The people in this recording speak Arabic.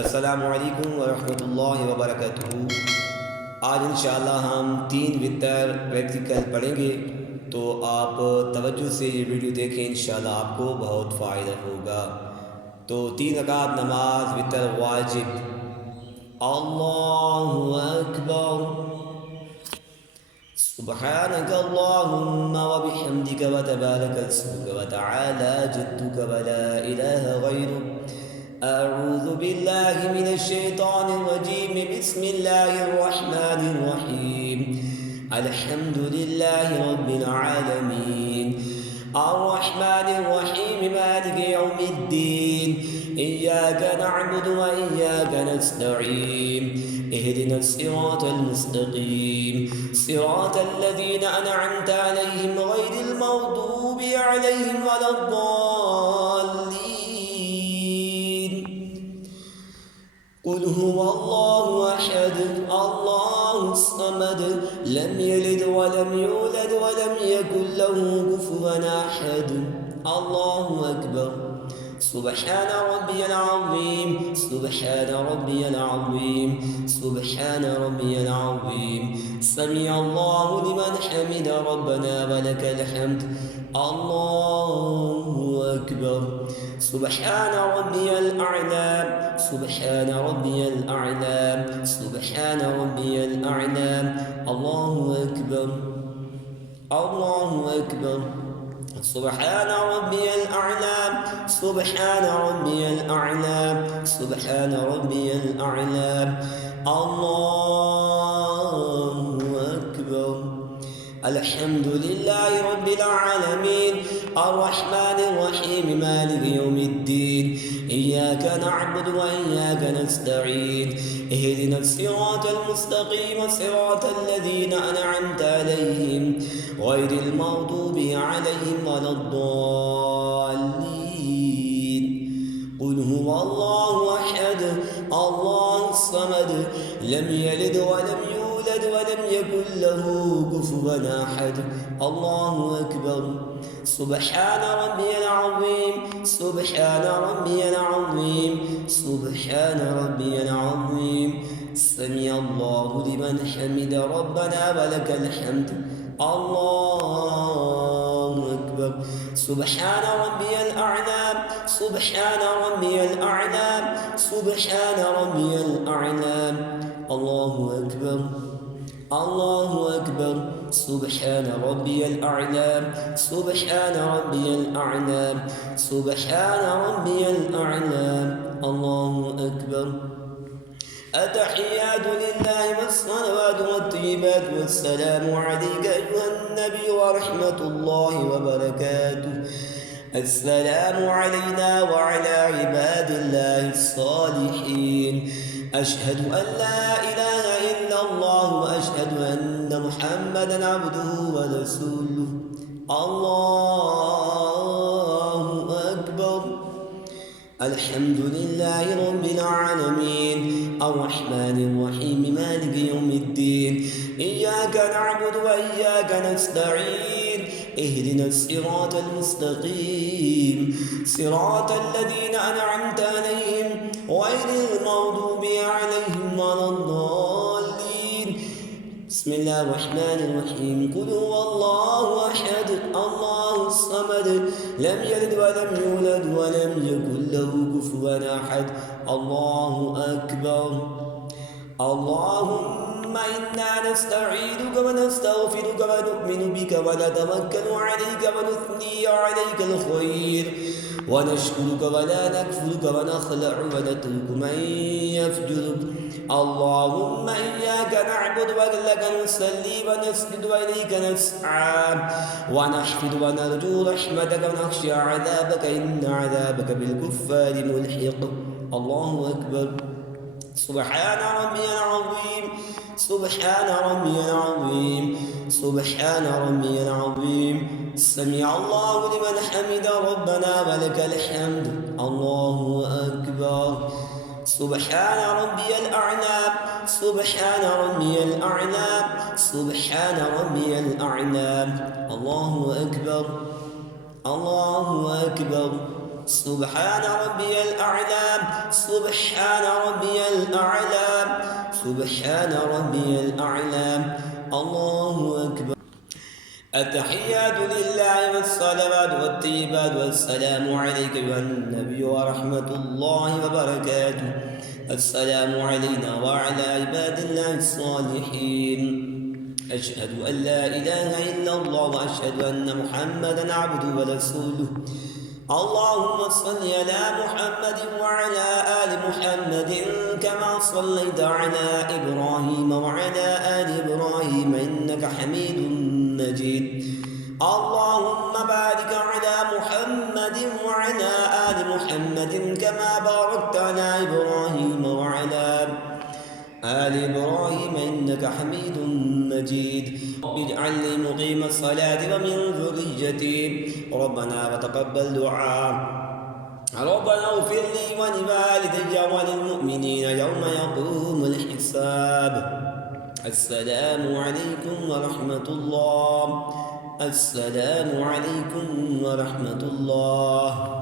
अस्सलामुअलैकुम वरहमतुल्लाहि वबरकातुहू। आज इंशाअल्लाह हम 3 वितर प्रैक्टिकल पढ़ेंगे, तो आप तवज्जो से ये वीडियो देखें, इंशाअल्लाह आपको बहुत फ़ायदा होगा। तो 3 रकात नमाज वितर वाजिब। अल्लाहु अकबर, सुब्हानक अल्लाहुम्मा व बिहम्दिक व तबारक अस्मुक व तआला जद्दुक व ला इलाहा गैरुक। अऊज़ु बिल्लाहि मिनश शैतानिर रजीम। बिस्मिल्लाहिर रहमानिर रहीम। अल्हम्दुलिल्लाहि रब्बिल आलमीन, अर्रहमानिर रहीम, मालिकि यौमिद्दीन। इय्याका नअबुदु व इय्याका नस्तईन। इहदिनस सिरातल मुस्तक़ीम, सिरातल लज़ीना अनअमता अलैहिम गैरिल मग़दूबि अलैहिम वलद्दाल्लीन। क़ुल हुवल्लाहु अहद, अल्लाहुस समद, लम यलिद वलम यूलद वलम यकुल लहू कुफुवन अहद। अल्लाहु अकबर। सुब्हान रब्बियल अज़ीम, सुब्हान रब्बियल अज़ीम, सुब्हान रब्बियल अज़ीम। समिअल्लाहु लिमन हमिदा, रब्बना वलकल हम्द। अल्लाहु अकबर। सुब्हान रब्बियल अअला, सुब्हान रब्बियल अअला, सुब्हान रब्बियल अअला। अल्लाहु अकबर, अल्लाहु अकबर। सुब्हान रब्बियल अअला, सुब्हान रब्बियल अअला, सुब्हान रब्बियल अअला। अल्लाहु अकबर। अल्हम्दुलिल्लाहि रब्बिल आलमीन, अर्रहमानिर रहीम, मालिकि यौमिद्दीन। इय्याका नअबुदु व इय्याका नस्तईन। इहदिनस सिरातल मुस्तक़ीम, सिरातल लज़ीना अनअमता अलैहिम गैरिल मग़दूबि अलैहिम वलद्दाल्लीन। क़ुल हुवल्लाहु अहद, अल्लाहुस समद, लम यलिद वलम यूलद वलम यकुल लहू कुफुवन अहद। अल्लाहु अकबर। सुब्हान रब्बियल अज़ीम, सुब्हान रब्बियल अज़ीम, सुब्हान रब्बियल अज़ीम। समिअल्लाहु लिमन हमिदा, रब्बना वलकल हम्द। अल्लाहु अकबर। सुब्हान रब्बियल अअला, सुब्हान रब्बियल अअला, सुब्हान रब्बियल अअला। अल्लाहु अकबर, अल्लाहु अकबर। सुब्हान रब्बियल अअला, सुब्हान रब्बियल अअला, सुब्हान रब्बियल अअला। अल्लाहु अकबर। التحيات لله والصلوات والطيبات والسلام عليك أيها النبي ورحمة الله وبركاته. السلام علينا وعلى عباد الله الصالحين. أشهد أن لا إله إلا الله وأشهد أن محمدا عبده ورسوله. الله أكبر. الحمد لله رب العالمين، الرحمن الرحيم، مالك يوم الدين. إياك نعبد وإياك نستعين. اهدنا الصراط المستقيم، صراط الذين أنعمت عليهم غير المغضوب عليهم ولا الضالين. بسم الله الرحمن الرحيم. قل هو الله أحد، الله الصمد، لم يلد ولم يولد ولم يكن له كفوا أحد. الله أكبر. اللهم إنا نستعينك ونستغفرك ونؤمن بك ونتوكل عليك ونثني عليك الخير ونشكرك ولا نكفرك ونخلع ونترك من يفجرك. اللهم إياك نعبد ولك نصلي ونسجد وإليك نسعى ونحفد ونرجو رحمتك ونخشى عذابك، إن عذابك بالكفار ملحق. الله أكبر. سبحان ربي العظيم، سبحان ربي العظيم، سبحان ربي العظيم. سمع الله لمن حمد، ربنا ولك الحمد. الله أكبر. سبحان ربي الأعلى، سبحان ربي الأعلى، سبحان ربي الأعلى. الله أكبر، الله أكبر. سبحان ربي الأعلى سبحان ربي الأعلى سبحان ربي الأعلى الله أكبر. التحيات لله والصلوات والطيبات والسلام عليك أيها النبي ورحمة الله وبركاته. السلام علينا وعلى عباد الله الصالحين. أشهد أن لا إله إلا الله وأشهد أن محمدا عبده ورسوله. اللهم صل على محمد وعلى آل محمد كما صليت على إبراهيم وعلى آل إبراهيم إنك حميد مجيد. اللهم بارك على محمد وعلى آل محمد كما باركت على إبراهيم وعلى آل إبراهيم إنك حميد مجيد. رب اجعلني مقيم الصلاة ومن ذريتي ربنا وتقبل دعاء. ربنا اغفر لي ولوالدي وللمؤمنين يوم يقوم الحساب. السلام عليكم ورحمة الله. السلام عليكم ورحمة الله.